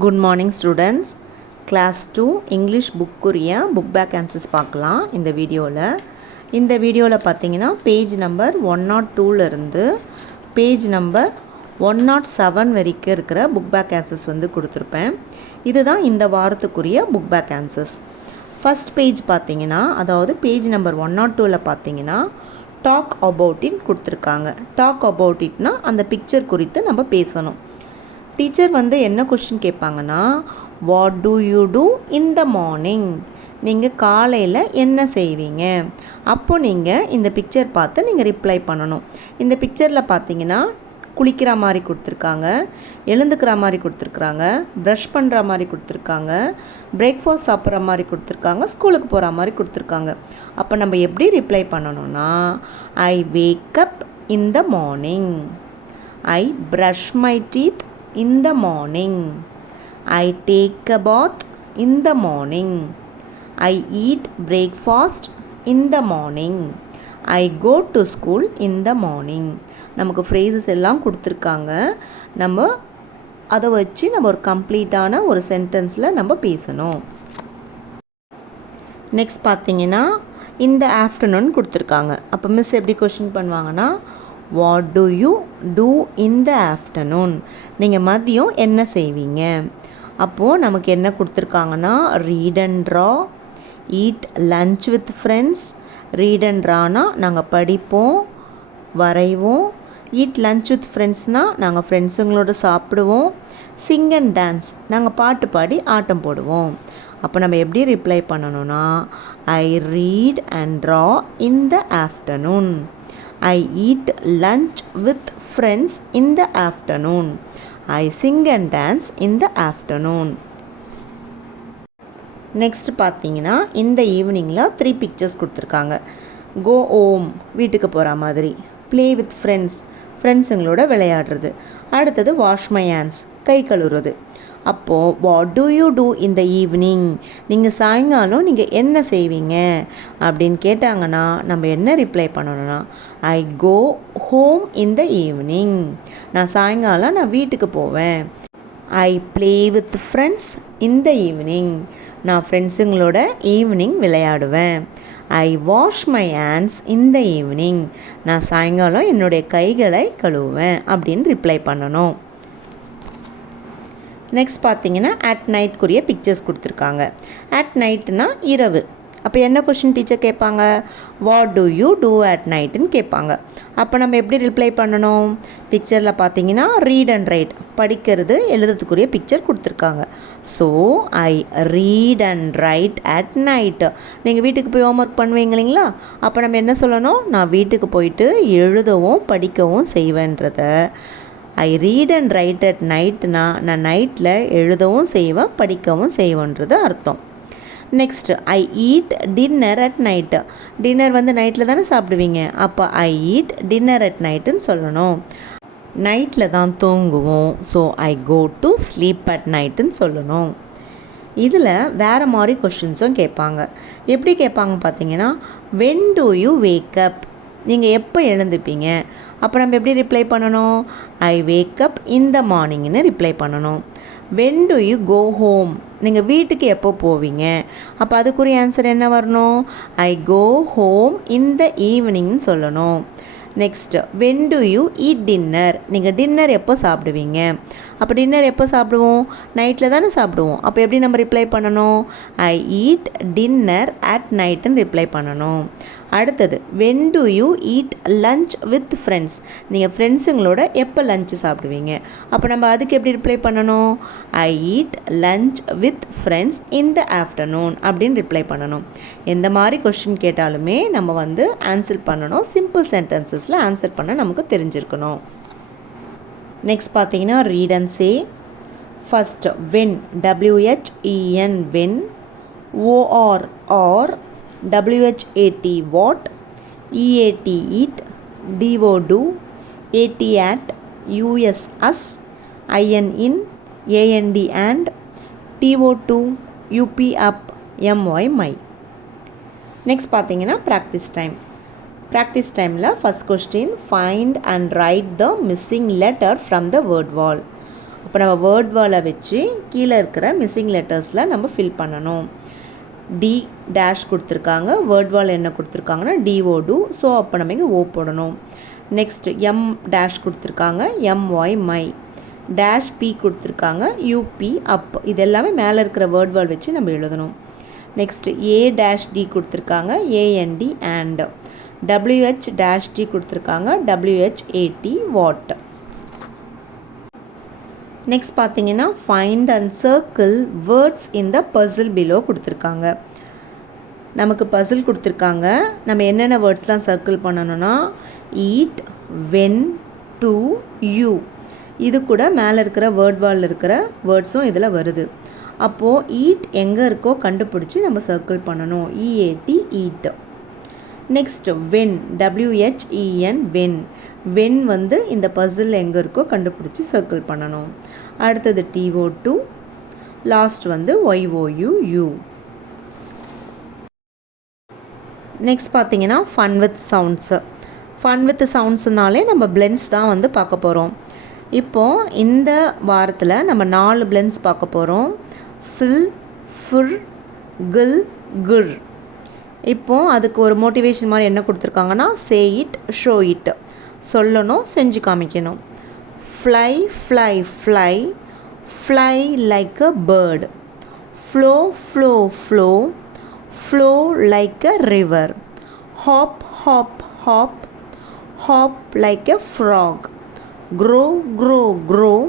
Good morning students. Class 2 English book back answers பார்க்கலாம் இந்த வீடியோவில் பார்த்தீங்கன்னா பேஜ் நம்பர் 102 பேஜ் நம்பர் 107 வரைக்கும் இருக்கிற புக் பேக் ஆன்சர்ஸ் வந்து கொடுத்துருப்பேன். இதுதான் இந்த வாரத்துக்குரிய book back answers. First page பார்த்தீங்கன்னா, அதாவது பேஜ் நம்பர் 102 பார்த்தீங்கன்னா டாக் அபவுட் இட் கொடுத்துருக்காங்க. டாக் அபவுட் இட்னா அந்த பிக்சர் குறித்து நம்ம பேசணும். டீச்சர் வந்து என்ன கொஷின் கேட்பாங்கன்னா, what do you do in the morning? நீங்கள் காலையில் என்ன செய்வீங்க? அப்போது நீங்கள் இந்த பிக்சர் பார்த்து நீங்கள் ரிப்ளை பண்ணணும். இந்த பிக்சரில் பார்த்தீங்கன்னா குளிக்கிற மாதிரி கொடுத்துருக்காங்க, எழுந்துக்கிற மாதிரி கொடுத்துருக்குறாங்க, ப்ரஷ் பண்ணுற மாதிரி கொடுத்துருக்காங்க, பிரேக்ஃபாஸ்ட் சாப்பிட்ற மாதிரி கொடுத்துருக்காங்க, ஸ்கூலுக்கு போகிற மாதிரி கொடுத்துருக்காங்க. அப்போ நம்ம எப்படி ரிப்ளை பண்ணணும்னா, ஐ wake up in the morning, I brush my teeth in the morning, I take a bath in the morning, I eat breakfast in the morning, I go to school in the morning. நமக்கு phrases எல்லாம் கொடுத்துருக்காங்க. நம்ம அதை வச்சு நம்ம ஒரு கம்ப்ளீட்டான ஒரு சென்டென்ஸில் நம்ம பேசணும். நெக்ஸ்ட் பார்த்தீங்கன்னா இந்த ஆஃப்டர்நூன் கொடுத்துருக்காங்க. அப்போ மிஸ் எப்படி கொஷின் பண்ணுவாங்கன்னா, what do you do in the afternoon? நீங்கள் மதியம் என்ன செய்வீங்க? அப்போது நமக்கு என்ன கொடுத்துருக்காங்கன்னா, read and draw, eat lunch with friends. Read and ட்ரானா நாங்கள் படிப்போம், வரைவோம். ஈட் லன்ச் வித் ஃப்ரெண்ட்ஸ்னால் நாங்கள் ஃப்ரெண்ட்ஸுங்களோட சாப்பிடுவோம். சிங் அண்ட் டான்ஸ் நாங்கள் பாட்டு பாடி ஆட்டம் போடுவோம். அப்போ நம்ம எப்படி ரிப்ளை பண்ணணும்னா, ஐ read and draw in the afternoon, I eat lunch with friends in the afternoon, I sing and dance in the afternoon. Next பார்த்தீங்கன்னா இந்த ஈவினிங்கில் 3 பிக்சர்ஸ் கொடுத்துருக்காங்க. கோ ஹோம் வீட்டுக்கு போகிற மாதிரி, ப்ளே வித் ஃப்ரெண்ட்ஸுங்களோட விளையாடுறது. அடுத்தது வாஷ் மை ஹேண்ட்ஸ் கை கழுவுறது. அப்போது what do you do in the evening? நீங்கள் சாயங்காலம் நீங்கள் என்ன செய்வீங்க அப்படின்னு கேட்டாங்கன்னா நம்ம என்ன ரிப்ளை பண்ணணும்னா, ஐ go home in the evening, நான் சாயங்காலம் நான் வீட்டுக்கு போவேன். I play with friends in the evening, நான் ஃப்ரெண்ட்ஸுங்களோட ஈவினிங் விளையாடுவேன். I wash my hands in the evening, நான் சாயங்காலம் என்னுடைய கைகளை கழுவுவேன் அப்படின்னு ரிப்ளை பண்ணணும். நெக்ஸ்ட் பார்த்தீங்கன்னா அட் நைட்க்குரிய பிக்சர்ஸ் கொடுத்துருக்காங்க. அட் நைட்னா இரவு. அப்போ என்ன கொஷின் டீச்சர் கேட்பாங்க, what do you do at நைட்டுன்னு கேட்பாங்க. அப்போ நம்ம எப்படி ரிப்ளை பண்ணணும்? பிக்சரில் பார்த்தீங்கன்னா ரீட் அண்ட் ரைட் படிக்கிறது எழுதுறதுக்குரிய பிக்சர் கொடுத்துருக்காங்க. So I read and write at night. நீங்கள் வீட்டுக்கு போய் ஹோம்ஒர்க் பண்ணுவீங்க இல்லைங்களா? அப்போ நம்ம என்ன சொல்லணும், நான் வீட்டுக்கு போயிட்டு எழுதவும் படிக்கவும் செய்வேன்றத. I read and write at நைட்னா நான் நைட்டில் எழுதவும் செய்வேன் படிக்கவும் செய்வேன்றது அர்த்தம். Next I eat dinner at night. Dinner வந்து நைட்டில் தானே சாப்பிடுவீங்க, அப்போ ஐ ஈட் டின்னர் அட் நைட்டுன்னு சொல்லணும். நைட்டில் தான் தூங்குவோம், so I go to sleep at நைட்டுன்னு சொல்லணும். இதில் வேறு மாதிரி கொஷின்ஸும் கேட்பாங்க. எப்படி கேட்பாங்க பார்த்தீங்கன்னா, when do you wake up? நீங்கள் எப்போ எழுந்துப்பீங்க? அப்போ நம்ம எப்படி ரிப்ளை பண்ணணும், I wake up in the மார்னிங்னு ரிப்ளை பண்ணணும். When do you go home? நீங்கள் வீட்டுக்கு எப்போ போவீங்க? அப்போ அதுக்குரிய ஆன்சர் என்ன வரணும், ஐ கோ ஹோம் இன் த ஈவினிங்னு சொல்லணும். Next when do you eat dinner? நீங்கள் டின்னர் எப்போ சாப்பிடுவீங்க? அப்போ டின்னர் எப்போ சாப்பிடுவோம்? நைட்டில் தானே சாப்பிடுவோம். அப்போ எப்படி நம்ம ரிப்ளை பண்ணணும், ஐ ஈட் டின்னர் அட் நைட்டுன்னு ரிப்ளை பண்ணணும். அடுத்தது when do you eat lunch with friends? நீங்கள் ஃப்ரெண்ட்ஸுங்களோட எப்போ லஞ்சு சாப்பிடுவீங்க? அப்போ நம்ம அதுக்கு எப்படி ரிப்ளை பண்ணணும், I eat lunch with friends in the afternoon அப்படின்னு ரிப்ளை பண்ணணும். எந்த மாதிரி கொஸ்டின் கேட்டாலுமே நம்ம வந்து ஆன்சர் பண்ணணும். சிம்பிள் சென்டென்சஸில் ஆன்சர் பண்ண நமக்கு தெரிஞ்சிருக்கணும். நெக்ஸ்ட் பார்த்தீங்கன்னா read and say. First when, WHEN when, OR or, WHAT what, EAT eat, DO do, AT at, US us, IN in, AND and, TO2 UP up, MY my. Next பார்த்தீங்கன்னா practice time. Practice டைமில் first question, find and write the missing letter from the word wall. அப்போ நம்ம word வாலை வச்சு கீழே இருக்கிற missing லெட்டர்ஸில் நம்ம fill பண்ணணும். டி டேஷ் கொடுத்துருக்காங்க, வேர்ட் வால் என்ன கொடுத்துருக்காங்கன்னா டிஓடு, ஸோ அப்போ நம்ம இங்கே ஓ போடணும். நெக்ஸ்ட் எம் டேஷ் கொடுத்துருக்காங்க, எம்ஒய் மை. டேஷ் பி கொடுத்துருக்காங்க, யூபி அப். இது எல்லாமே மேலே இருக்கிற வேர்ட் வால் வச்சு நம்ம எழுதணும். நெக்ஸ்ட் ஏ டேஷ் டி கொடுத்துருக்காங்க, A N D and. W H dash D கொடுத்துருக்காங்க, டபிள்யூஹெச்ஏடி வாட். நெக்ஸ்ட் பார்த்தீங்கன்னா find and circle words in the puzzle below கொடுத்துருக்காங்க. நமக்கு பசில் கொடுத்துருக்காங்க, நம்ம என்னென்ன வேர்ட்ஸ்லாம் சர்க்கிள் பண்ணணும்னா ஈட், வென், டு, யூ. இது கூட மேலே இருக்கிற வேர்ட் வாலில் இருக்கிற வேர்ட்ஸும் இதில் வருது. அப்போது ஈட் எங்கே இருக்கோ கண்டுபிடிச்சி நம்ம சர்க்கிள் பண்ணணும், E A T eat. Next when, W H E N when. When வந்து இந்த பசில் எங்கே இருக்கோ கண்டுபிடிச்சி சர்க்கிள் பண்ணணும். அடுத்தது டிஓ2, லாஸ்ட் வந்து ஒய்ஓயூ. நெக்ஸ்ட் பார்த்தீங்கன்னா fun with sounds. Fun with சவுண்ட்ஸுனாலே நம்ம பிளெண்ட்ஸ் தான் வந்து பார்க்க போகிறோம். இப்போது இந்த வாரத்தில் நம்ம 4 பிளெண்ட்ஸ் பார்க்க போகிறோம். Fl, fr, gl, gr. இப்போது அதுக்கு ஒரு மோட்டிவேஷன் மாதிரி என்ன கொடுத்துருக்காங்கன்னா சே இட், ஷோ இட். சொல்லணும், செஞ்சு காமிக்கணும். Fly, fly, fly, fly like a bird. Flow, flow, flow, flow like a river. Hop, hop, hop, hop like a frog. grow, grow, grow,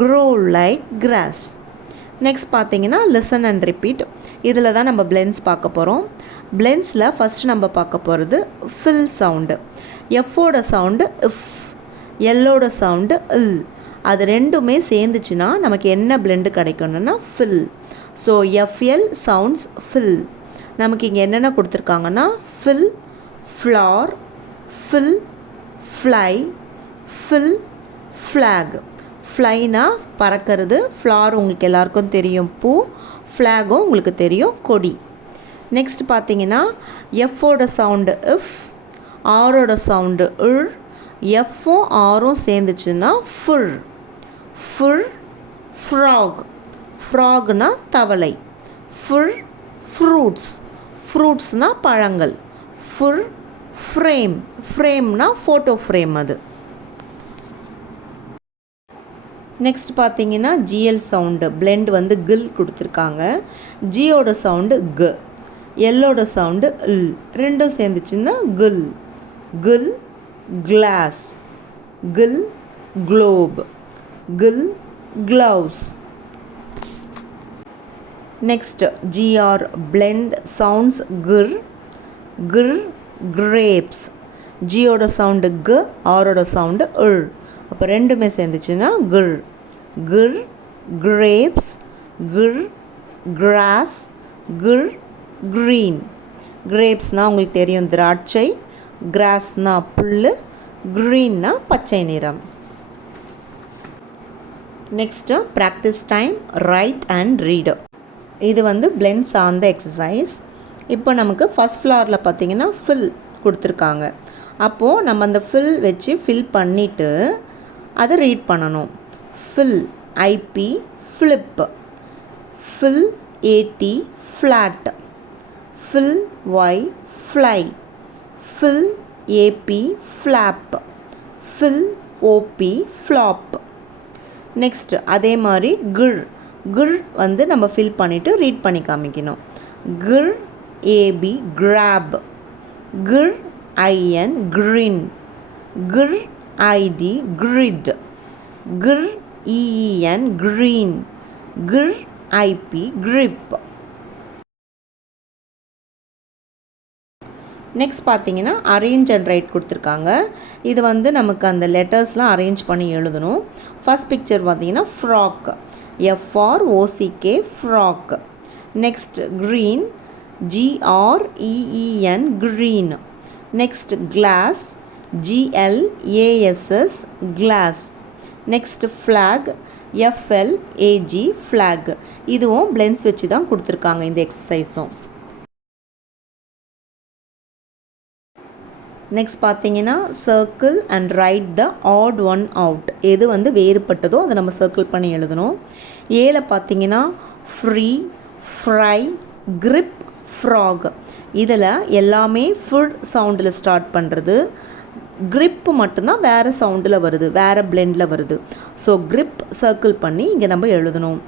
grow like grass. Next பார்த்தீங்கன்னா listen and repeat. இதில் தான் நம்ம blends பார்க்க போகிறோம். பிளெண்ட்ஸில் first நம்ம பார்க்க போகிறது fl sound. எஃப்போட சவுண்டு இஃப், எல்லோட சவுண்டு இல். அது ரெண்டுமே சேர்ந்துச்சுன்னா நமக்கு என்ன பிளெண்டு கிடைக்கணும்னா fl. So F L sounds fl. நமக்கு இங்கே என்னென்ன கொடுத்துருக்காங்கன்னா fl, flower, fl, fly, fl, flag. ஃப்ளைனா பறக்கிறது, ஃப்ளார் உங்களுக்கு எல்லாருக்கும் தெரியும் பூ, ஃப்ளாகும் உங்களுக்கு தெரியும் கொடி. நெக்ஸ்ட் பார்த்தீங்கன்னா எஃப்போட சவுண்டு இஃப், ஆரோட சவுண்டு இழ், எஃப்பும் ஆரும் சேர்ந்துச்சுன்னா ஃபுர். ஃபுர், ஃப்ராக், ஃப்ராக்னா தவளை. ஃபுர், ஃப்ரூட்ஸ், ஃப்ரூட்ஸ்னால் பழங்கள். ஃபுர், ஃப்ரேம், ஃப்ரேம்னா ஃபோட்டோ ஃப்ரேம் அது. நெக்ஸ்ட் பார்த்தீங்கன்னா ஜிஎல் சவுண்டு. பிளெண்ட் வந்து கில் கொடுத்துருக்காங்க. ஜியோட சவுண்டு க, எல்லோட சவுண்டு இல். ரெண்டும் சேர்ந்துச்சுன்னா கில். கில், கிளாஸ், கில், குளோப், கில், gloves. Next GR blend sounds கிர், கிர், கிரேப்ஸ். ஜியோட சவுண்டு க, ஆரோட சவுண்டு இழ். அப்போ ரெண்டுமே சேர்ந்துச்சுன்னா கிர். கிர், கிரேப்ஸ், கிர், கிராஸ், கிர், க்ரீன். கிரேப்ஸ்னால் உங்களுக்கு தெரியும் திராட்சை, கிராஸ்னால் புல், க்ரீன்னா பச்சை நிறம். Next practice time, write and read. இது வந்து பிளெண்ட் சார்ந்த எக்ஸசைஸ். இப்போ நமக்கு ஃபஸ்ட் ஃப்ளாரில் பார்த்தீங்கன்னா ஃபில் கொடுத்துருக்காங்க. அப்போது நம்ம அந்த ஃபில் வச்சு ஃபில் பண்ணிவிட்டு அதை ரீட் பண்ணணும். ஃபில், ஐபி, ஃப்ளிப். ஃபில், ஏடி, ஃப்ளாட். ஃபில், ஒய், ஃப்ளை. ஃபில், ஏபி, ஃப்ளாப். ஃபில், ஓபி, ஃப்ளாப். நெக்ஸ்ட் அதே மாதிரி கிர். கிர் வந்து நம்ம ஃபில் பண்ணிவிட்டு ரீட் பண்ணி காமிக்கணும். கிர், ஏபி, கிராப். கிர், ஐஎன், கிரின். கிர், ஐடி, கிரிட். கிர், இஎன், கிரீன். கிர், ஐபி, கிரிப். நெக்ஸ்ட் பார்த்தீங்கன்னா அரேஞ்ச் அண்ட் ரைட் கொடுத்துருக்காங்க. இது வந்து நமக்கு அந்த லெட்டர்ஸ்லாம் அரேஞ்ச் பண்ணி எழுதணும். ஃபஸ்ட் பிக்சர் பார்த்தீங்கன்னா frog, F R O C K, frog. Next green, G R E E N, green. Next glass, G L A S S, glass. Next flag, F L A G, flag. இதுவும் பிளெண்ட்ஸ் வச்சு தான் கொடுத்துருக்காங்க இந்த எக்ஸசைஸும். நெக்ஸ்ட் பார்த்தீங்கன்னா circle and write the odd one out. எது வந்து வேறுபட்டதோ அதை நம்ம சர்க்கிள் பண்ணி எழுதணும். ஏல பார்த்தீங்கன்னா ஃப்ரீ, ஃப்ரை, grip, ஃப்ராக். இதில் எல்லாமே ஃபுல் சவுண்டில் ஸ்டார்ட் பண்ணுறது. grip மட்டும்தான் வேறு சவுண்டில் வருது, வேறு பிளெண்டில் வருது. ஸோ grip சர்க்கிள் பண்ணி இங்கே நம்ம எழுதணும்.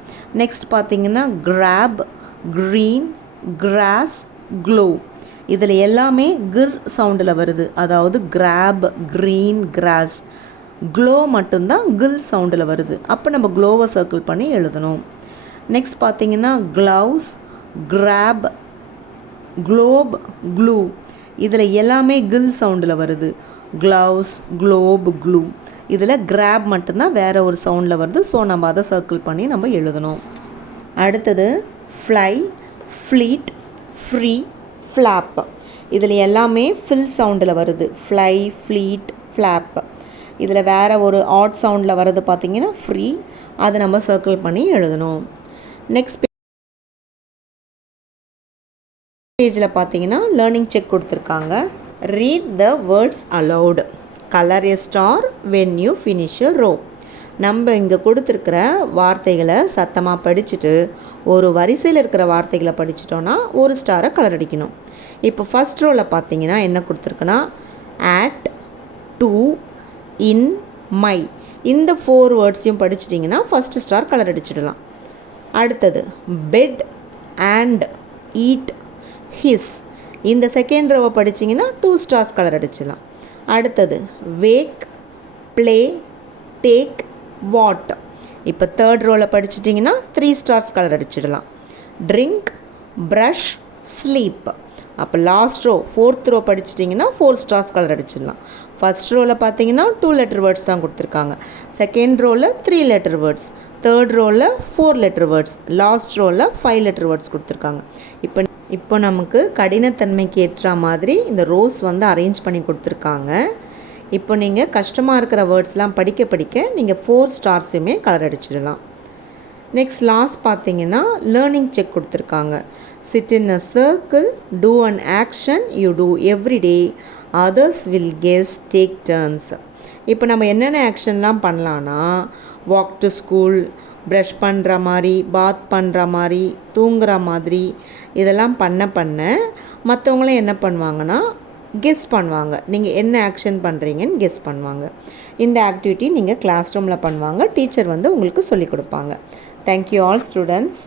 நெக்ஸ்ட் பார்த்தீங்கன்னா கிராப், க்ரீன், கிராஸ், க்ளோ. இதில் எல்லாமே கிர் சவுண்டில் வருது, அதாவது கிராப், க்ரீன், கிராஸ். க்ளோ மட்டும்தான் கில் சவுண்டில் வருது. அப்போ நம்ம க்ளோவை சர்க்கிள் பண்ணி எழுதணும். நெக்ஸ்ட் பார்த்தீங்கன்னா க்ளவுஸ், கிராப், க்ளோப், க்ளூ. இதில் எல்லாமே கில் சவுண்டில் வருது, க்ளவுஸ், க்ளோப், க்ளூ. இதில் கிராப் மட்டும்தான் வேறு ஒரு சவுண்டில் வருது. ஸோ நம்ம அதை சர்க்கிள் பண்ணி நம்ம எழுதணும். அடுத்தது ஃப்ளை, ஃப்ளீட், ஃப்ரீ, ஃப்ளாப். இதில் எல்லாமே ஃபில் சவுண்டில் வருது, ஃப்ளை, ஃப்ளீட், ஃப்ளாப். இதில் வேறு ஒரு ஆட் சவுண்டில் வர்றது பார்த்திங்கன்னா ஃப்ரீ. அதை நம்ம சர்க்கிள் பண்ணி எழுதணும். நெக்ஸ்ட் பேஜில் பார்த்தீங்கன்னா லேர்னிங் செக் கொடுத்துருக்காங்க. Read the words aloud. Colour a star when you finish a row. நம்ம இங்கே கொடுத்துருக்கிற வார்த்தைகளை சத்தமாக படிச்சுட்டு ஒரு வரிசையில் இருக்கிற வார்த்தைகளை படிச்சிட்டோன்னா ஒரு ஸ்டாரை கலர் அடிக்கணும். இப்போ ஃபஸ்ட் ரோவில் பார்த்தீங்கன்னா என்ன கொடுத்துருக்குன்னா ஆட், டு, இன், மை. இந்த 4 வேர்ட்ஸையும் படிச்சிட்டிங்கன்னா ஃபஸ்ட்டு ஸ்டார் கலர் அடிச்சிடலாம். அடுத்தது பெட், அண்ட், ஈட், ஹிஸ். இந்த செகண்ட் ரோவை படிச்சிங்கன்னா 2 ஸ்டார்ஸ் கலர் அடிச்சிடலாம். அடுத்தது வேக், ப்ளே, டேக், வாட். இப்போ தேர்ட் ரோவில் படிச்சிட்டிங்கன்னா 3 ஸ்டார்ஸ் கலர் அடிச்சிடலாம். Drink, brush, sleep. அப்போ லாஸ்ட் ரோ 4th ரோ படிச்சிட்டிங்கன்னா 4 ஸ்டார்ஸ் கலர் அடிச்சிடலாம். ஃபஸ்ட் ரோவில் பார்த்தீங்கன்னா 2 லெட்டர் வேர்ட்ஸ் தான் கொடுத்துருக்காங்க. செகண்ட் ரோவில் 3 letter words, third ரோவில் 4 letter words, last ரோவில் 5 லெட்டர் வேர்ட்ஸ் கொடுத்துருக்காங்க. இப்போ நமக்கு கடினத்தன்மைக்கு ஏற்ற மாதிரி இந்த ரோஸ் வந்து அரேஞ்ச் பண்ணி கொடுத்துருக்காங்க. இப்போ நீங்கள் கஷ்டமாக இருக்கிற வேர்ட்ஸ்லாம் படிக்க படிக்க நீங்கள் 4 ஸ்டார்ஸுமே கலர் அடிச்சிடலாம். நெக்ஸ்ட் லாஸ்ட் பார்த்தீங்கன்னா லேர்னிங் செக் கொடுத்துருக்காங்க. Sit in a circle, do an action you do every day, others will guess, take turns. இப்போ நம்ம என்னென்ன ஆக்ஷன்லாம் பண்ணலான்னா வாக் டு ஸ்கூல், ப்ரஷ் பண்ணுற மாதிரி, பாத் பண்ணுற மாதிரி, தூங்குற மாதிரி இதெல்லாம் பண்ண மற்றவங்களும் என்ன பண்ணுவாங்கன்னா கெஸ் பண்ணுவாங்க, நீங்கள் என்ன ஆக்ஷன் பண்ணுறீங்கன்னு கெஸ் பண்ணுவாங்க. இந்த ஆக்டிவிட்டி நீங்கள் கிளாஸ் ரூமில் பண்ணுவாங்க, டீச்சர் வந்து உங்களுக்கு சொல்லிக் கொடுப்பாங்க. Thank you all students.